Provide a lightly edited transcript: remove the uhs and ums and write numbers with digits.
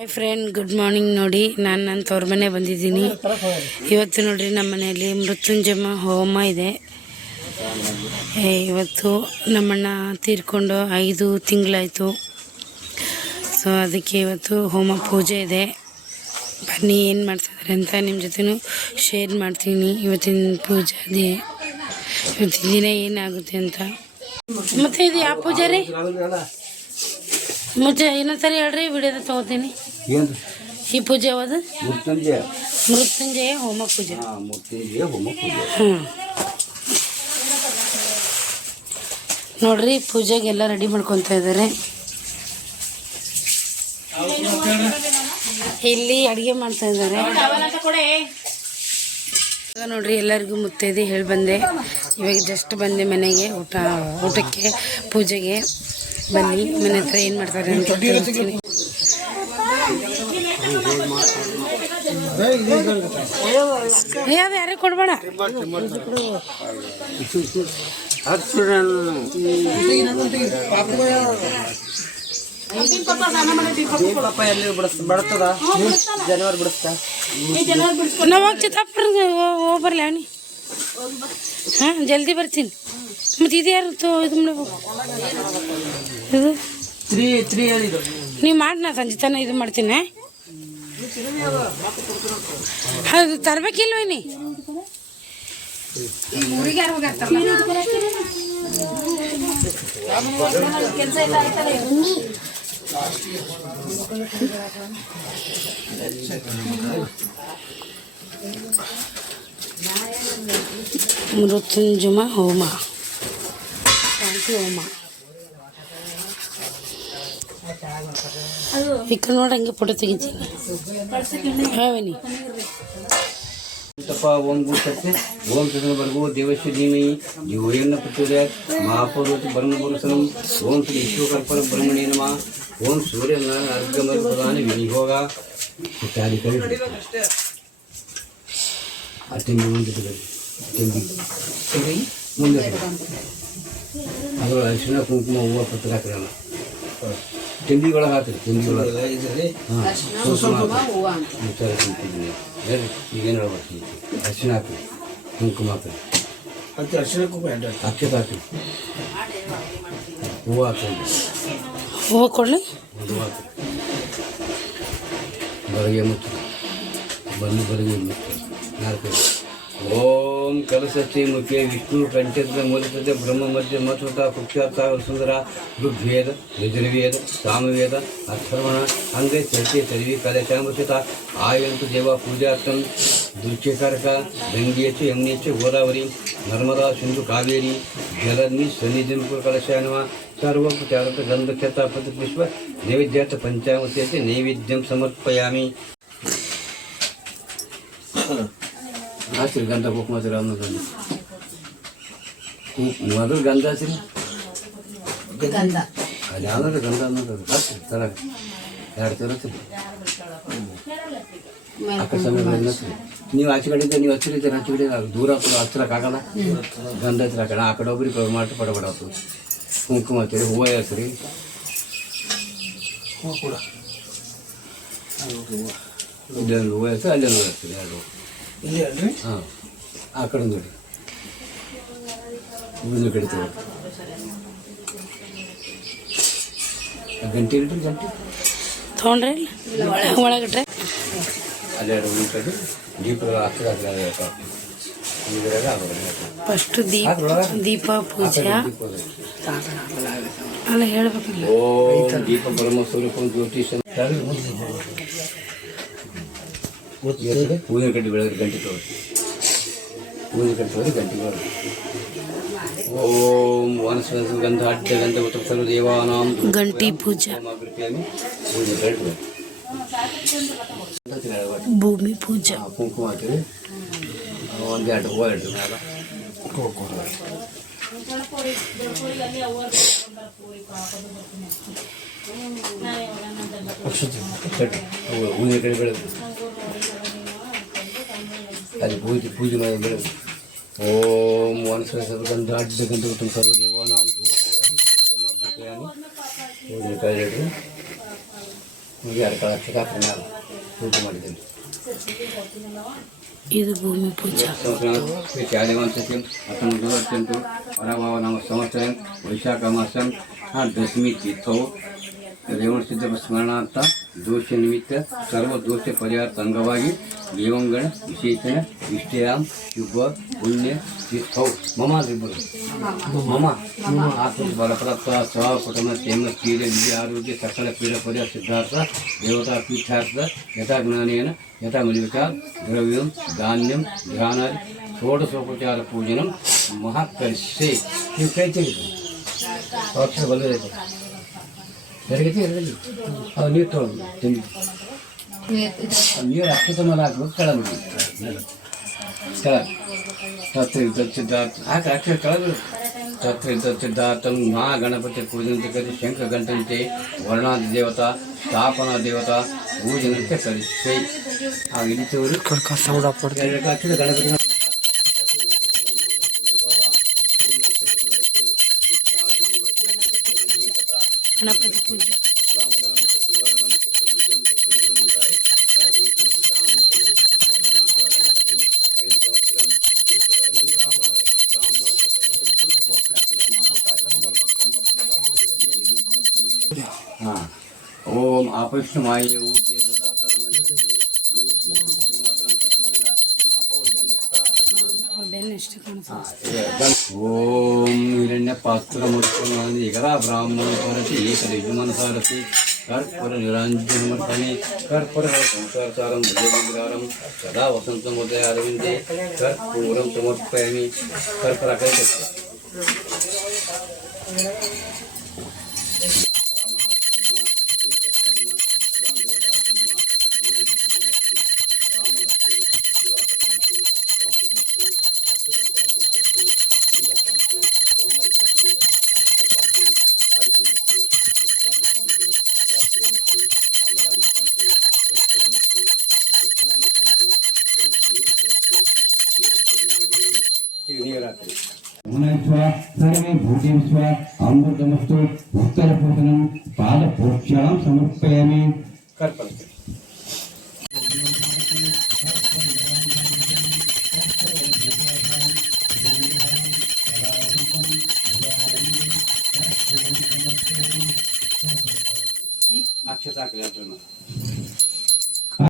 Hi friend, good morning. ನೋಡಿ, ನಾನು ನನ್ನ ತವ್ರ ಮನೆ ಬಂದಿದ್ದೀನಿ. ಇವತ್ತು ನೋಡ್ರಿ, ನಮ್ಮ ಮನೆಯಲ್ಲಿ ಮೃತ್ಯುಂಜಯ ಹೋಮ ಇದೆ. ಇವತ್ತು ನಮ್ಮಣ್ಣ ತೀರ್ಕೊಂಡು 5 ತಿಂಗಳಾಯಿತು. ಸೊ ಅದಕ್ಕೆ ಇವತ್ತು ಹೋಮ ಪೂಜೆ ಇದೆ. ಬನ್ನಿ, ಏನು ಮಾಡ್ತಿದ್ದಾರೆ ಅಂತ ನಿಮ್ಮ ಜೊತೆನೂ ಶೇರ್ ಮಾಡ್ತೀನಿ. ಇವತ್ತಿನ ಪೂಜೆ ಅದೇ, ಇವತ್ತಿನ ದಿನ ಏನಾಗುತ್ತೆ ಅಂತ. ಮತ್ತೆ ಇದು ಯಾವ ಪೂಜೆ ರೀ? ಮುಂಚೆ ಇನ್ನೊಂದ್ಸರಿ ಹೇಳ್ರಿ, ವಿಡಿಯೋದ ತಗೋತೀನಿ. ಈ ಪೂಜೆ ಯಾವುದು? ಮೃತ್ಯುಂಜಯ ಹೋಮ ಪೂಜೆ. ನೋಡ್ರಿ, ಪೂಜೆಗೆಲ್ಲ ರೆಡಿ ಮಾಡ್ಕೊತಾ ಇದ್ದಾರೆ. ಇಲ್ಲಿ ಅಡುಗೆ ಮಾಡ್ತಾ ಇದ್ದಾರೆ. ನೋಡ್ರಿ, ಎಲ್ಲರಿಗೂ ಮುತ್ತೈದೆ ಹೇಳಿ ಬಂದೆ. ಇವಾಗ ಜಸ್ಟ್ ಬಂದೆ ಮನೆಗೆ, ಊಟಕ್ಕೆ ಪೂಜೆಗೆ. ಬನ್ನಿ, ಮನೆ ಹತ್ರ ಏನು ಮಾಡ್ತಾರೆ ಅಂತ ಹೇಳ್ತೀನಿ. ಯಾರು ಕೊಡ್ಬೇಡ. ನಾವು ಚಿತ್ತಾಪುರ ಹೋಗ್ಬರ್ಲಿ ಅವನಿ. ಹಾಂ, ಜಲ್ದಿ ಬರ್ತೀನಿ. ಮತ್ತೆ ಇದು ಯಾರು ಇದು ನೀವು ಮಾಡಿ, ನಾ ಸಂಜೆ ತನ ಇದು ಮಾಡ್ತೀನಿ. ಅದು ತರ್ಬೇಕಿಲ್ವೇನಿ? ಮೃತ್ಯುಂಜಯ ಹೋಮ, ಶಾಂತಿ ಹೋಮ. ಈ ಕಡೆ ನೋಡಿ, ಹಂಗೆ ಫೋಟೋ ತೆಗಿತೀನಿ. ಹಾವೇನಿ ಓಂ ಗುರುಶಕ್ತಿ ಓಂ ಚಂದ್ರಭರ್ಗೋ ದೇವಶ್ಯ ಧೀಮಹಿ ಧಿಯೋಯನ್ನ ಪ್ರಚೋದಯಾತ್ ಮಹಾಪೌರ್ವತಿ ಬ್ರಹ್ಮಪುರುಷನಂ ಓಂ ಶ್ರೀ ವಿಶ್ವಕಲ್ಪನ ಬ್ರಹ್ಮಣೇ ನಮಃ ಓಂ ಸೂರ್ಯನ ಅರ್ಘ್ಯಮಯ ಪ್ರಧಾನ ವಿನಿಯೋಗ ಇತ್ಯಾದಿ ಕೈ ಅತ್ಯಂತ ಮುಂದೆ ಅದರ ಅರಿಶಿನ ಕುಂಕುಮ ಹೂವು ಪತ್ರ ಹಾಕಿರೋಣ. ತಿಂಡಿಗೊಳಗೆ ಹಾಕ್ರಿ, ತಿಂಡಿಗೊಳಗೆ. ಹಾಂ, ಈಗೇನು ಹೇಳ್ಬೇಕು? ಅರಿಶಿನ ಹಾಕ್ರಿ, ಕುಂಕುಮ ಹಾಕ್ರಿ, ಅಕ್ಕಿ ಹಾಕ್ರಿ, ಹೂವು ಹಾಕ್ರಿ, ಹೂವು ಕೊಡಲಿ, ಹೂವು ಹಾಕ್ರಿ, ಬಲಗೆ ಮುಚ್ಚಿ ಬಲಗೆ ಮುಚ್ಚಿ 4. ಓಂ ಕಲಸಸ್ತಿ ಮುಖ್ಯ ವಿಷ್ಣು ಕಂಠದ ಮೂಲತದ ಬ್ರಹ್ಮ ಮಧ್ಯ ಮಧುತ ಕುಖ್ಯಾತ ಸುಂದರ ಋಗ್ವೇದ ಯಜುರ್ವೇದ ಸಾಮವೇದ ಅಥರ್ವಣ ಅಂಗೈ ಚರ್ಚೆ ಚರಿವಿ ಕಲಶಾಮೃತ ಆಯಂತು ದೇವ ಪೂಜಾರ್ಥಂ ದುಶ್ಚಕಾರಕ ಗಂಗೆಯಚ್ಚು ಯಮುನೆಚ್ಚು ಗೋದಾವರಿ ನರ್ಮದಾ ಸಿಂಧು ಕಾವೇರಿ ಜಲನ್ನಿ ಸನ್ನಿಧಿಪುರ ಕಲಶಾನವ ಸರ್ವೋಪಚಾರಕ ಗಂಧಕ್ಷತ ಪುಷ್ಪ ನೈವೇದ್ಯಾರ್ಥ ಪಂಚಾಮೃತಕ್ಕೆ ನೈವೇದ್ಯಂ ಸಮರ್ಪಯಾಮಿ. ಹಚ್ಚಿರಿ, ಗಂಧ ಕುಂಕುಮ ಹಚ್ಚಿರಿ. ಅನ್ನೋದು ಮೊದಲು ಗಂಧ ಹಚ್ಚಿರಿ, ಅದು ಯಾವ್ದು ಗಂಧ ಅನ್ನೋದು ಹಚ್ಚಿರಿ. ತರಗ 2 ತರ ಹಚ್ಚಿರಿ. ಅಕ್ಕ ಸಮಯದಲ್ಲಿ ಹಚ್ಚಿರಿ. ನೀವು ಆಚೆ ಕಡೆಯಿಂದ ನೀವು ಹಚ್ಚಿರಿದ್ದೀರ, ಆಚೆ ಕಡೆ ದೂರ ಹಚ್ಚಕ್ಕಾಗಲ್ಲ. ಗಂಧ ಹಚ್ಚಿರ ಆ ಕಡೆ, ಆ ಕಡೆ ಒಬ್ರಿಗೆ ಮಾಡಿ ಪಡಬೇಡ. ಕುಂಕುಮ ಹಚ್ಚಿರಿ, ಹೂವು ಹಚ್ಚಿರಿ. ಹೂವು ಕೂಡ ಇಲ್ಲೊಂದು ಹೂವು ಹಚ್ಚಿ, ಅಲ್ಲೊಂದು ಹೂವು ಹಚ್ಚಿರಿ. 2 ಇಲ್ಲಿ ಅಲ್ರಿ. ಹಾಂ, ಆ ಕಡೆ ನೋಡಿ, ಹೂವಿನ ಕಡೆ ತಗೊಳ್ಳಿ. ಗಂಟೆ ಇಡ್ರಿ, ಗಂಟೆ ತೊಗೊಂಡ್ರಿ ಒಳಗಿಟ್ರೆ ಅಲ್ಲಿ 2 ಹೂವಿನ ಕಡೆ ದೀಪಗಳು ಹಾಕಿದಾಗ ಫಸ್ಟು ದೀಪ ಪೂಜೆ ಅಲ್ಲ ಹೇಳ್ಬೇಕಲ್ಲ. ಓಂ ದೀಪ ಬ್ರಹ್ಮ ಸ್ವರೂಪ ಜ್ಯೋತಿಷ ಹೂವಿನ ಕಡ್ಡಿ ಬೆಳೆದ್ರೆ ಗಂಟೆ ತಗೊಳ್ಳಿ. ಹೂವಿನ ಕಡ್ಡಿ ತಗೊಳ್ಳಿ, ಗಂಟೆ ತಗೊಳ್ಳಿ. ಓಂ ವನಸ್ಪತಿ ಗಂಧ ಅಡ್ಡ ಗಂಧ ಉತ್ತರ ದೇವಾನಾಂ ಗಂಟಿ ಪೂಜೆ, ಹೂವಿನ ಕಡ್ಡಿ ಭೂಮಿ ಪೂಜೆ. ಕುಂಕುಮ ಹಾಕಿರಿ, 1-2 ಹೂವು ಇಡ್ರಿ ಮ್ಯಾಲ. ಹೂವಿನ ಕಡೆ ಬೆಳೆದು ಅಲ್ಲಿ ಪೂಜೆ ಮಾಡಿ ಬೆಳೆದು. ಓಂ ವನಸ್ಪತಿ ಗಂಧ ಅಡ್ಡ ಗಂಧ ಉತ್ತಮ ಸರ್ವದೇವಾನಾಂ ನಿಮಗೆ ಅರ್ಕಳ ಅಕ್ಷತಾತ್ರ ಮ್ಯಾಲ ಪೂಜೆ ಮಾಡಿದ್ದೇನೆ. ಇದು ಭೂಮಿ ಪೂಜಾ. ಚಾಲಿವಂಶಕಂ 1928 ವರಭಾವ ನಾಮ ಸಂವತ್ಸರಂ ವೈಶಾಖ ಮಾಸಂ ದಶಮಿ ತಿಥೌ ರೇವಣ ಸಿದ್ಧ ಸ್ಮರಣಾರ್ಥ ದೋಷ ನಿಮಿತ್ತ ಸರ್ವ ದೋಷ ಪರಿಹಾರದ ಅಂಗವಾಗಿ ಏವಂಗಣ ವಿಶೇಷಣ ಇಷ್ಟಯಾಂ ಶುಭ ಪುಣ್ಯ ತೀರ್ಥೌ ಮಮ ಇಬ್ಬರು ಮಮ ಆತ್ಮ ಬಲಪ್ರಾಪ್ತ ಸ್ವ ಕುಟುಂಬ ಕ್ಷೇಮ ತೀರ ವಿದ್ಯೆ ಆರೋಗ್ಯ ಸಕಲ ಪೀಡ ಪರಿಹಾರ ಸಿದ್ಧಾರ್ಥ ದೇವತಾ ಪೀಠಾರ್ಥ ಯಥಾ ಜ್ಞಾನೇನ ಯಥಾ ಮಲಿವಿಕ ದ್ರವ್ಯಂ ಧಾನ್ಯಂ ಧ್ಯಾನಾದಿ ಷೋಡಶೋಪಚಾರ ಪೂಜನಂ ಮಹಾಕರ್ಷೆ. ನೀವು ಕೈ ತೆಗೆದು ಅಕ್ಷರ ಬಲ್ಲದೈತೆ ಎರಗೈತಿ ಎರಡಲ್ಲಿ ಅದು ನೀರು ತೊಗೊಳ್ದು ತಿಂದು ನೀರು ಅಕ್ಷತ ಮೇಲೆ ಹಾಕ್ಬೇಕು ಕೆಳಗೆ ಕೆಳಗೆ ತತ್ರ ಸಿದ್ಧಾರ್ಥ ಹಾಕಿ ಅಕ್ಷರ ಕೆಳಗೆ ತತ್ರ ಸಿದ್ಧಾರ್ಥಂ ಮಹಾ ಗಣಪತಿ ಪೂಜನಂತೆ ಕರಿ ಶಂಖ ಗಂಟಂತೆ ವರ್ಣಾದಿ ದೇವತಾ ಸ್ಥಾಪನಾ ದೇವತಾ ಪೂಜನಂತೆ ಕರಿಸೈ ಆಗ ಇಳಿತವರು ಅಕ್ಷರ ಗಣಪತಿ ಗಣಪತಿ ಪೂಜೆ. ಓಂ ಆಪೃಷ್ಣಮಾಯ ಬೆನ್ನಷ್ಟು ಕಾಣಿಸ್ತದೆ. ಓಂ ಹಿರಣ್ಯ ಪಾತ್ರ ಮುಟ್ಕೊಂಡು ಈಗರ ಬ್ರಾಹ್ಮಣ ಸಾರಥಿ ಏಕದ ಯಜಮಾನಸಾರಥಿ ಕರ್ಪೂರ ನಿರಂಜನಮರ್ಪಣೆ ಕರ್ಪೂರ ಸಂಸಾರಸಾರಂ ಭುಜವಿಗ್ರಹಾರಂ ಸದಾ ವಸಂತಮೋದಯ ಅರವಿಂದೇ ಕರ್ಪೂರಂ ಸಮರ್ಪಯಾಮಿ. ಕರ್ಪೂರ ಕೈ सर्वे भूतेष्व अमृतमस्तु उत्तरपोषणं पादपोक्षां समर्पयामि. कर्पणते अक्षता